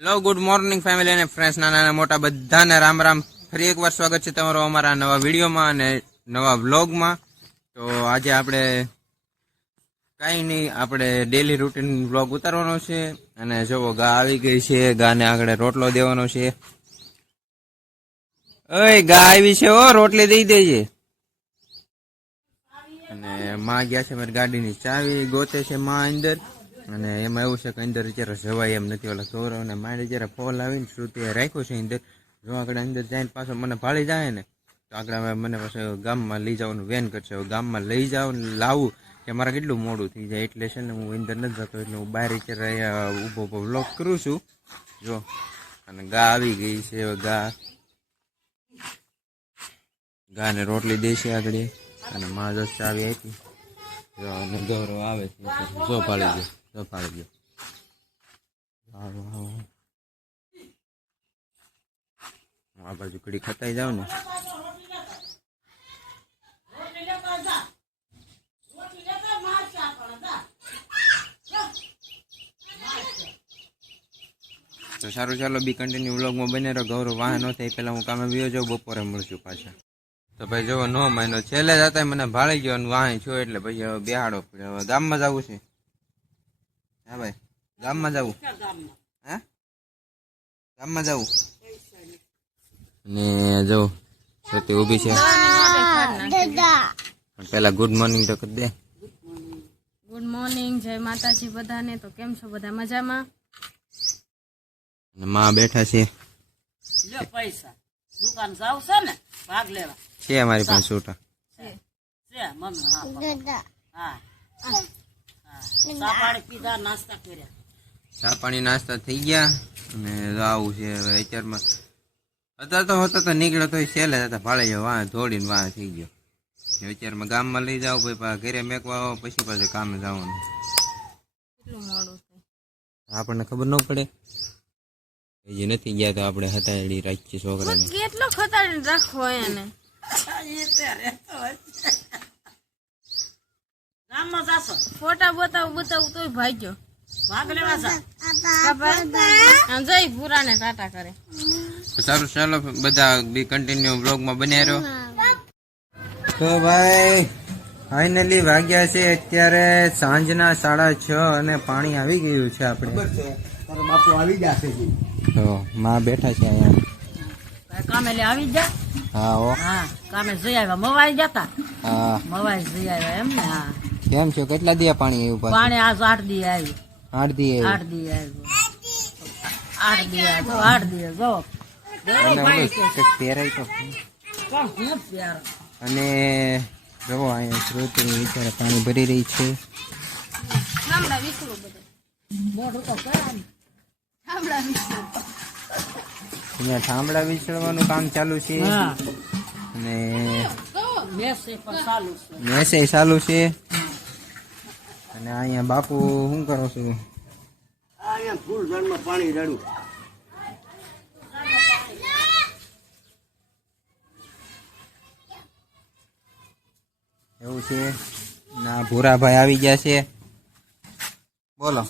Hello good morning family અને friends, નાના મોટા બધાને રામ રામ. ફરી એકવાર સ્વાગત છે તમારો અમારા નવા વિડીયોમાં અને નવા વ્લોગમાં. તો આજે આપણે કાંઈ નહીં, આપણે ડેલી રૂટીન વ્લોગ ઉતારવાનો છે. અને જુઓ, ગા આવી ગઈ છે, ગાને આગળ રોટલો દેવાનો છે. ઓય ગા આવી છે, ઓ રોટલી દઈ દેજે. અને માં ગયા છે મારી ગાડીની ચાવી ગોતે છે માં અંદર. અને એમાં એવું છે કે અંદર અત્યારે જવાય એમ નથી. ઓલા ગૌરવ ને મારે જયારે ફોલ આવીને શ્રુતિએ રાખ્યો છે અંદર. જો આગળ અંદર જઈને પાછો મને ભાળી જાય ને તો આગળ મને પાછું ગામમાં લઈ જવાનું વેન કરશે. ગામમાં લઈ જાવ લાવું કે મારે કેટલું મોડું થઈ જાય, એટલે છે ને હું અંદર નથી જતો. એટલે હું બહાર અત્યારે ઊભો વ્લોગ કરું છું. જો અને ગા આવી ગઈ છે. ગાને રોટલી દેશે આગળ. અને માં જો ચાવી આપી. જો અને ગૌરવ આવે છે, જો પાડી ગયો. આ બાજુ ઘડી ખતાઈ જાવ ને. તો સારું, ચાલો બી કન્ટિન્યુ વ્લોગમાં બને રહો. ગૌરવ વાહન ન થાય પેલા હું કામે વ્યો જાઉં, બપોરે મળશું પાછા. તો ભાઈ જો 9 મહિનો છેલ્લે જતા મને ભાળી ગયો વાહન છો, એટલે પછી હવે બેહાડો પડે. હવે ગામમાં જવું છે. હા ભાઈ, ગામમાં જવું. હે ગામમાં જવું. ને જો સતી ઊભી છે. પેલા ગુડ મોર્નિંગ તો કરી દે. ગુડ મોર્નિંગ, જય માતાજી બધાને. તો કેમ છો બધા? મજામાં? અને માં બેઠા છે. લ્યો પૈસા દુકાન જાવ છે ને ભાગ લેવા છે અમારી પાસે છૂટા છે મમ્મી. હા ચા પાણી પીધા, નાસ્તા કર્યા. ચા પાણી નાસ્તા થઈ ગયા. અને આવું છે હવે અત્યારમાં. અત્યારે તો નીકળ્યો તો છેલ્લે જતા ભાળે જાવ વાહ દોડીને વાહ થઈ ગયો. અત્યારમાં ગામમાં લઈ જાવ ભાઈ, ઘરે મેકવા આવો પછી પાછું કામે જવાનું. કેટલું મોડું થાય આપણને ખબર ન પડે. હજી નથી ગયા તો આપણે હતાડી રાખીએ છોકરાને. કેટલો ખતાડીને રાખવો એને. ગામમાં જાશો ફોટા બતાવું તોય ભાગ્યો. ભાગ લેવા જા. જઈ પુરાને ટાટા કરે. સારું, ચાલો બધા બી કન્ટિન્યુ બ્લોગમાં બન્યા રહો. તો ભાઈ ફાઇનલી વાગ્યા છે અત્યારે સાંજના 6:30 અને પાણી આવી ગયું છે. આપણે બાપુ આવી જશે. તો માં બેઠા છે અહીંયા. કામે લે આવી જા. હા હો. હા કામે જઈ આવ્યા. મવાઈ જતા. હા મવાઈ જઈ આવ્યા એમ ને. હા કેમ છો? કેટલા દિયા પાણી આવ્યું પાછું? પાણી આજ 8 દી આવ્યું. 8 દી આવ્યું. 8 દી આવ્યું. 8 દી આવ્યું. 8 દી જો પહેરાય તો. કોણ હું પ્યારો. અને જવો અહીંયા શ્રોતની વિચારે પાણી ભરી રહી છે. ઠામડા વિસરું બધા. મોઢું તો કરા ને. ઠામડા વિસરું. અહીંયા ઠામડા વિસળવાનું કામ ચાલુ છે. હા અને મેસે પણ ચાલુ છે. મેસે ચાલુ છે. અને અહીંયા બાપુ શું કરો છો? અહીંયા ફૂલ ઝાડમાં પાણી રેડું. એવું છે. ના ભૂરાભાઈ આવી ગયા છે. બોલો.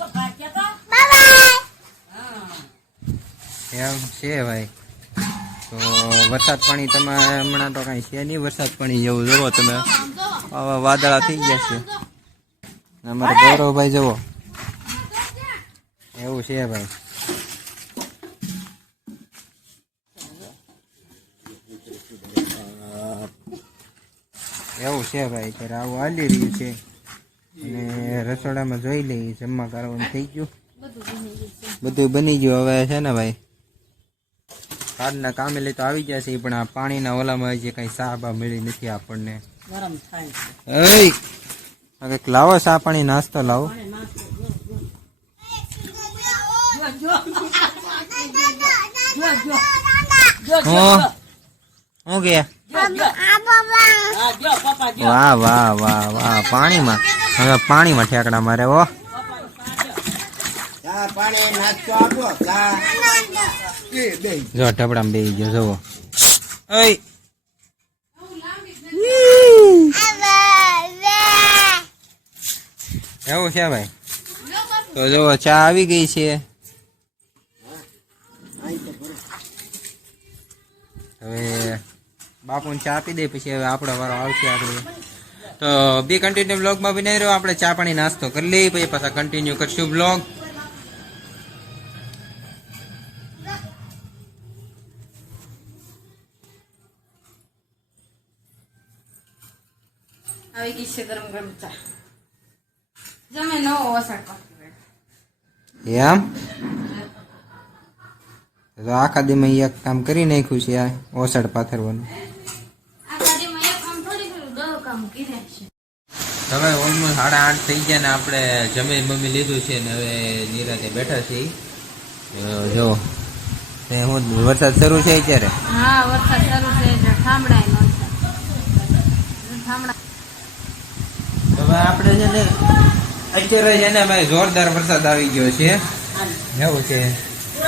એમ છે ભાઈ. તો વરસાદ પાણી તમે હમણાં તો કઈ છે નહીં. વરસાદ પાણી જેવું જુઓ તમે, આવા વાદળા થઈ ગયા છે. અમારે ગૌરવભાઈ જુઓ, એવું છે ભાઈ. એવું છે ભાઈ. ત્યારે આવું હાલી રહ્યું છે. અને રસોડામાં જોઈ લઈએ, જમવા કરવાનું થઈ ગયું, બધું બની ગયું. હવે છે ને ભાઈ આજના કામે લઈ તો આવી ગયા છે, પણ આ પાણીના ઓલામાં જે કઈ સા બા મળી નથી આપણને. ગરમ થાય છે. કંઈક લાવો સા પાણી નાસ્તો લાવો. હું ગયા વાહ વાહ વાહ વાહ. પાણીમાં હવે પાણીમાં ઠેકડા મારે. ઓ ચા પાણી નાસ્તો આપો. ચા જો ઢબડામાં બેસી ગયો જુઓ. એવું છે ભાઈ. તો જો ચા આવી ગઈ છે. હવે બાપુને ચા આપી દે, પછી હવે આપણો વારો આવશે. આપણે તો બી કન્ટિન્યુ બ્લોગમાં બી નહીં રહ્યો, આપણે ચા પાણી નાસ્તો કરી લઈએ, પછી પાછા કન્ટિન્યુ કરશું બ્લોગ. આવી ગઈ છે ગરમ ગરમ ચા. જમે નવો વસાડ પાકી એમ તો આખા દીમાં એક કામ કરી નાખ્યું છે આ ઓસડ પાથરવાનું. આખા દીમાં એક કામ થોડી કર્યું, 10 કામ કર્યા છે. હવે ઓલમોસ્ટ 8:30 થઈ ગયા ને આપણે જમી બમી લીધું છે ને હવે નિરાતે બેઠા છીએ. જો હું વરસાદ શરૂ છે અત્યારે. હા, વરસાદ શરૂ છે એટલે ઠામડાય નહોતા. ઠામડા તો હવે આપણે છે ને અત્યારે છે ને ભાઈ જોરદાર વરસાદ આવી ગયો છે. એવું છે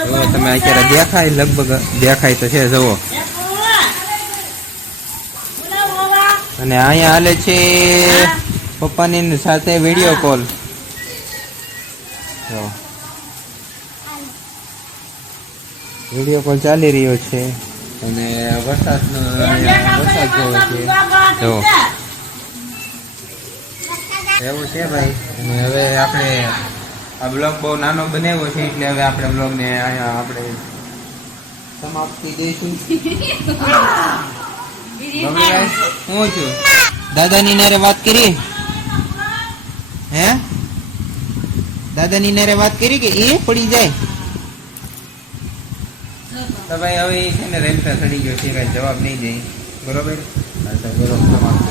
જો તમે અત્યારે દેખાય, લગભગ દેખાય તો છે જુઓ. અને અહીંયા હાલે છે પપ્પાની સાથે વિડીયો કોલ. જો વિડીયો કોલ ચાલી રહ્યો છે અને વરસાદ જોવો છે. જો એવું છે ભાઈ. અને હવે આપણે આ બ્લોગ બહુ નાનો બનાવ્યો છે એટલે હવે આપણે બ્લોગને અહીંયા આપણે સમાપ્તિ દઈશું. હું છું દાદાની નારે વાત કરી, હે દાદાની નારે વાત કરી કે એ પડી જાય. તો ભાઈ હવે એ છે ને રેમતા ચડી ગયો છે, કઈ જવાબ નહીં દે. બરોબર, સમાપ્ત.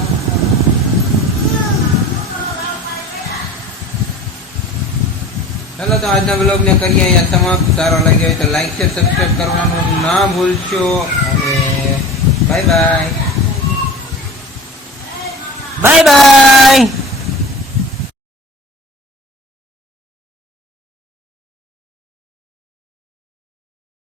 ચલો તો આજના બ્લોગને કરીએ અહીંયા સમાપ્ત. સારો લાગ્યો હોય તો લાઈક શેર સબસ્ક્રાઈબ કરવાનું ના ભૂલશો. અને બાય બાય. Bye bye.